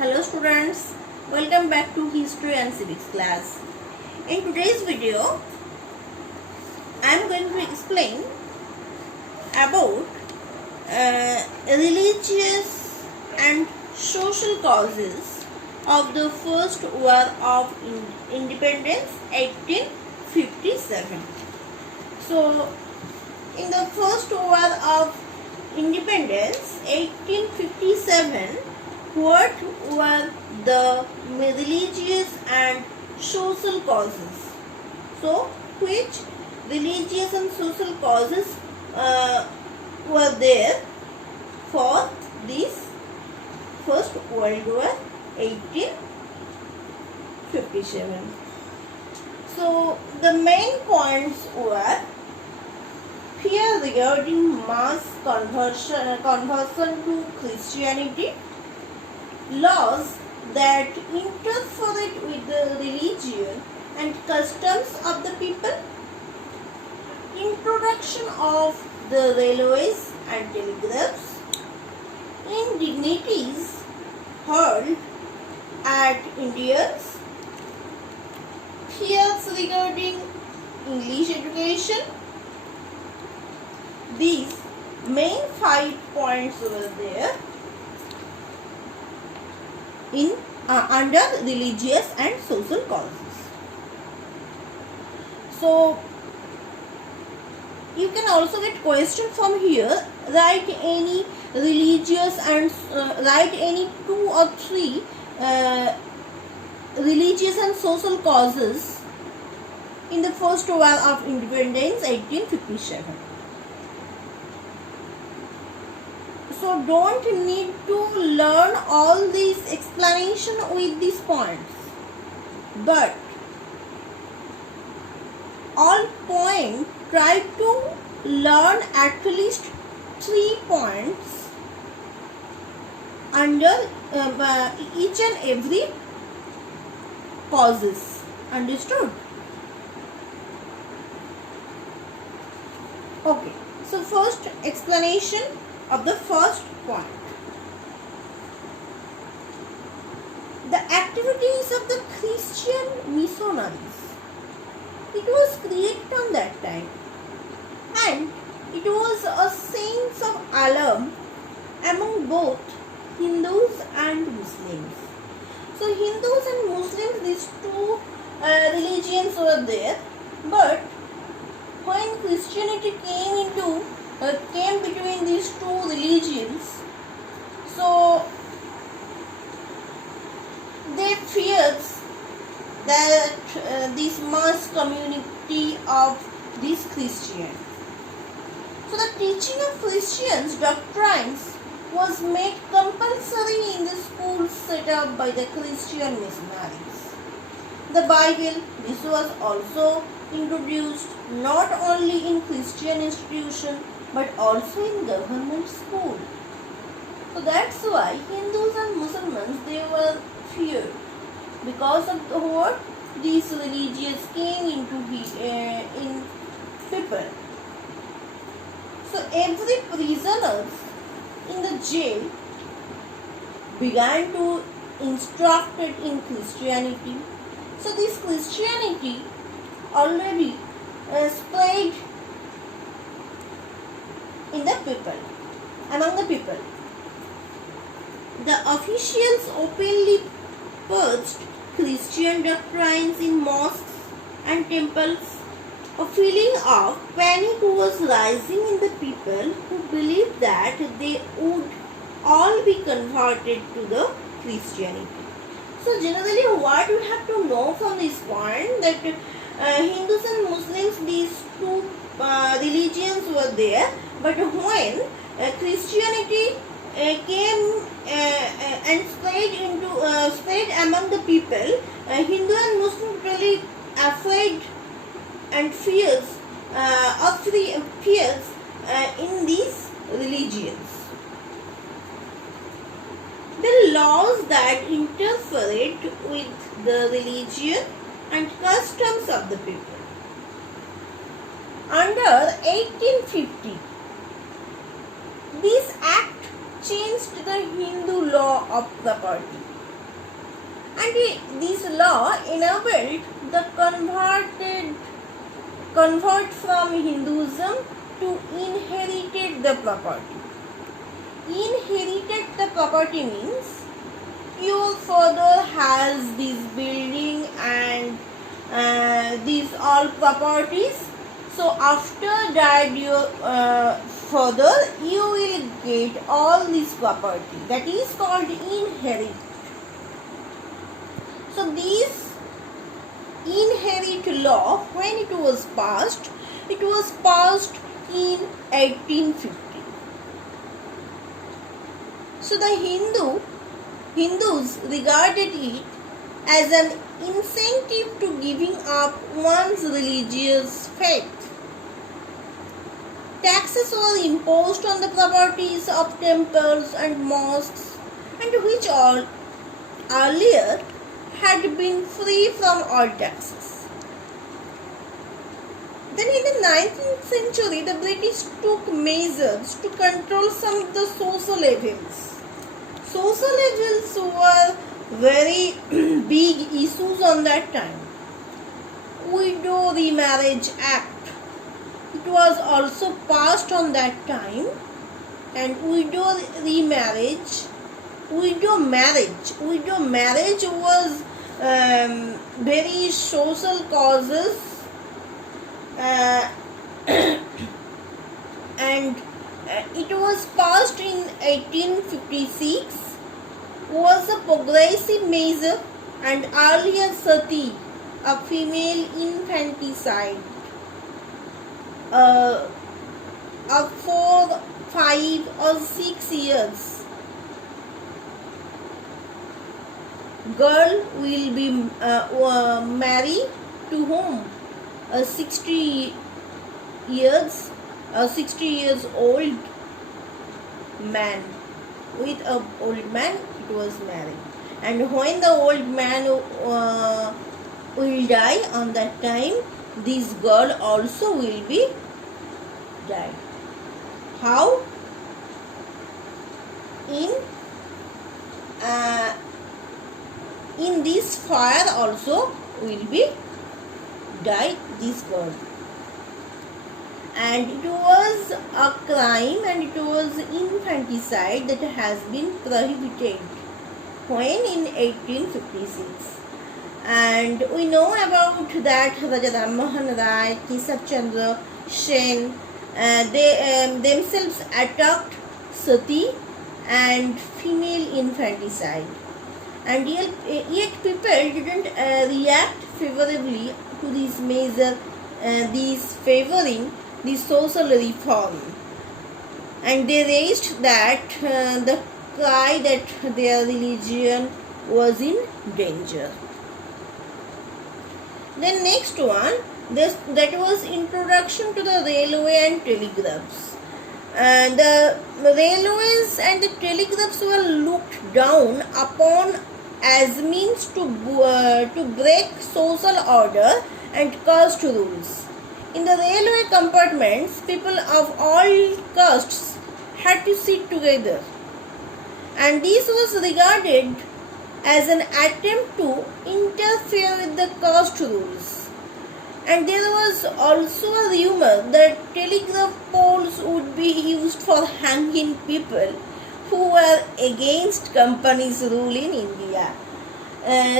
Hello students, welcome back to History and Civics class. In today's video, I am going to explain about religious and social causes of the First War of Independence 1857. So, in the First War of Independence 1857, what were the religious and social causes? So, which religious and social causes were there for this First World War 1857? So, the main points were fear regarding mass conversion to Christianity, laws that interfered with the religion and customs of the people, introduction of the railways and telegraphs, indignities hurled at Indians, fears regarding English education. These main 5 points were there in under religious and social causes. So you can also get question from here. Write any religious and write any 2 or 3 religious and social causes in the First War of Independence 1857. So don't need to learn all these explanation with these points, but all point try to learn at least 3 points under each and every causes. Understood? Okay. So first explanation of the first point. The activities of the Christian missionaries. It was created on that time, and it was a sense of alarm among both Hindus and Muslims. So Hindus and Muslims, these 2 religions were there, but when Christianity came between these 2 religions, so they feared that this mass community of these Christians. So the teaching of Christians doctrines was made compulsory in the schools set up by the Christian missionaries. The Bible, this was also introduced not only in Christian institution but also in government school. So that's why Hindus and Muslims, they were feared because of what these religions came into in people. So every prisoner in the jail began to instruct it in Christianity. So this Christianity already spread in the people, among the people. The officials openly purged Christian doctrines in mosques and temples. A feeling of panic was rising in the people who believed that they would all be converted to the Christianity. So generally what we have to know from this point, that Hindus and Muslims, these 2 religions were there, but when Christianity came and spread among the people, Hindu and Muslim really afraid and fears in these religions. The laws that interfered with the religion and customs of the people. Under 1850, this act changed the Hindu law of property. And this law enabled the convert from Hinduism to inherited the property. Inherited the property means your father has this building and these all properties. So after that your father, you will get all this property. That is called inherit. So this inherit law, when it was passed in 1850. So the Hindus regarded it as an incentive to giving up one's religious faith. Taxes were imposed on the properties of temples and mosques, and which all earlier had been free from all taxes. Then in the 19th century, the British took measures to control some of the social evils. Social evils were very big issues on that time. Widow Remarriage Act, it was also passed on that time, and widow marriage was very social causes, and it was passed in 1856, was a progressive measure, and earlier sati, a female infanticide, of 4, 5 or 6 years girl will be married to whom? A 60 years old man. With a old man it was married. And when the old man will die on that time, this girl also will be died. How? In this fire also will be died this girl. And it was a crime, and it was infanticide that has been prohibited when in 1856. And we know about that Raja Ram Mohan Rai, Keshav Chandra Sen, they themselves attacked sati and female infanticide. And yet people didn't react favorably to this measure, these favoring the social reform. And they raised that the cry that their religion was in danger. Then next one, that was introduction to the railway and telegraphs. The railways and the telegraphs were looked down upon as means to break social order and caste rules. In the railway compartments, people of all castes had to sit together, and this was regarded as an attempt to interfere with the caste rules. And there was also a rumor that telegraph poles would be used for hanging people who were against company's rule in India.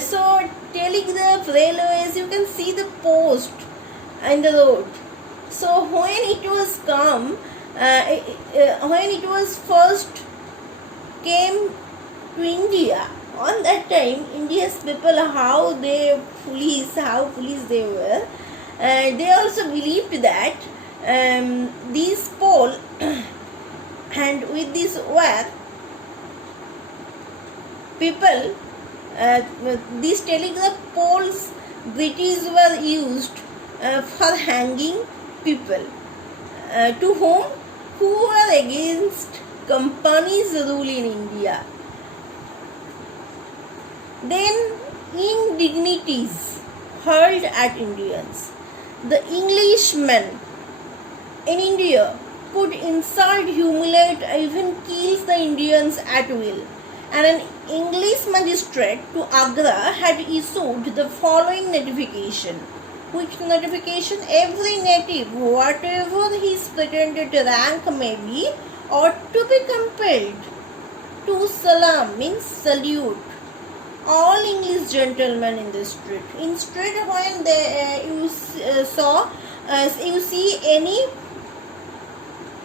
So telegraph, railways, you can see the post in the road. So when it was when it was first came to India, on that time India's people, how foolish they were. They also believed that these pole and with this wire, people, these telegraph poles, British were used for hanging people who were against company's rule in India. Then indignities hurled at Indians. The Englishmen in India could insult, humiliate, even kill the Indians at will. and an English magistrate to Agra had issued the following notification. Which notification? Every native, whatever his pretended rank may be, ought to be compelled to salam, means salute, all English gentlemen in the street. Instead, when you see any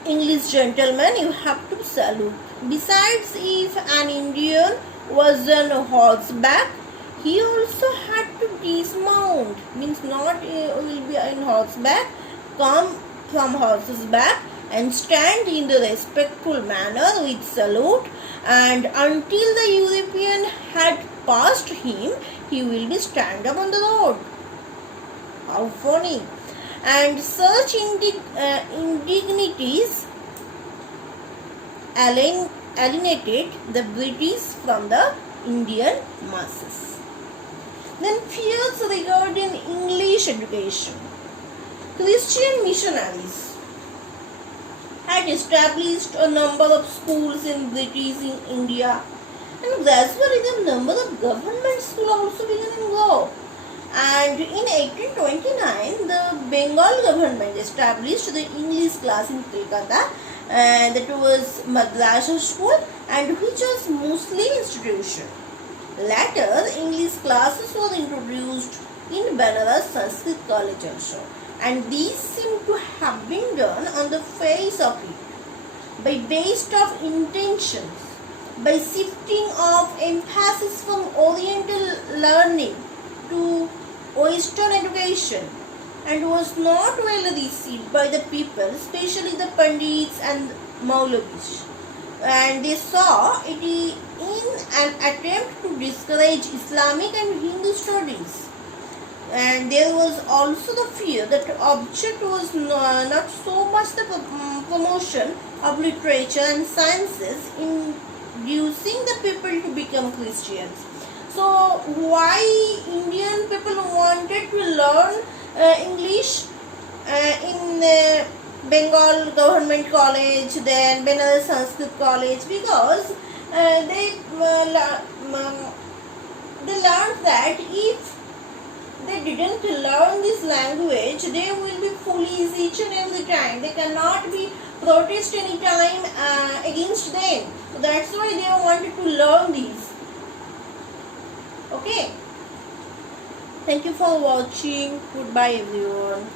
English gentleman, you have to salute. Besides, if an Indian was on horseback, he also had to dismount, means not will be in horseback, come from horse's back and stand in the respectful manner with salute, and until the European had passed him, he will be stand up on the road. How funny. And such indignities alienated the British from the Indian masses. Then fears regarding English education. Christian missionaries had established a number of schools in British India, and gradually the number of government schools also began to grow. And in 1829, the Bengal government established the English class in Kolkata, that was Madrasa school, and which was Muslim institution. Later, English classes were introduced in Banaras Sanskrit College also, and these seem to have been done on the face of it, by based of intentions, by shifting of emphasis from Oriental learning to Western education, and was not well received by the people, especially the Pandits and Maulavis. And they saw it in an attempt to discourage Islamic and Hindu studies. And there was also the fear that the object was not so much the promotion of literature and sciences, inducing the people to become Christians. So why Indian people wanted to learn English in Bengal Government College, then Benares Sanskrit College? Because they learned that if they didn't learn this language, they will be foolish each and every time. They cannot be protest any time against them. So that's why they wanted to learn these. Okay. Thank you for watching. Goodbye everyone.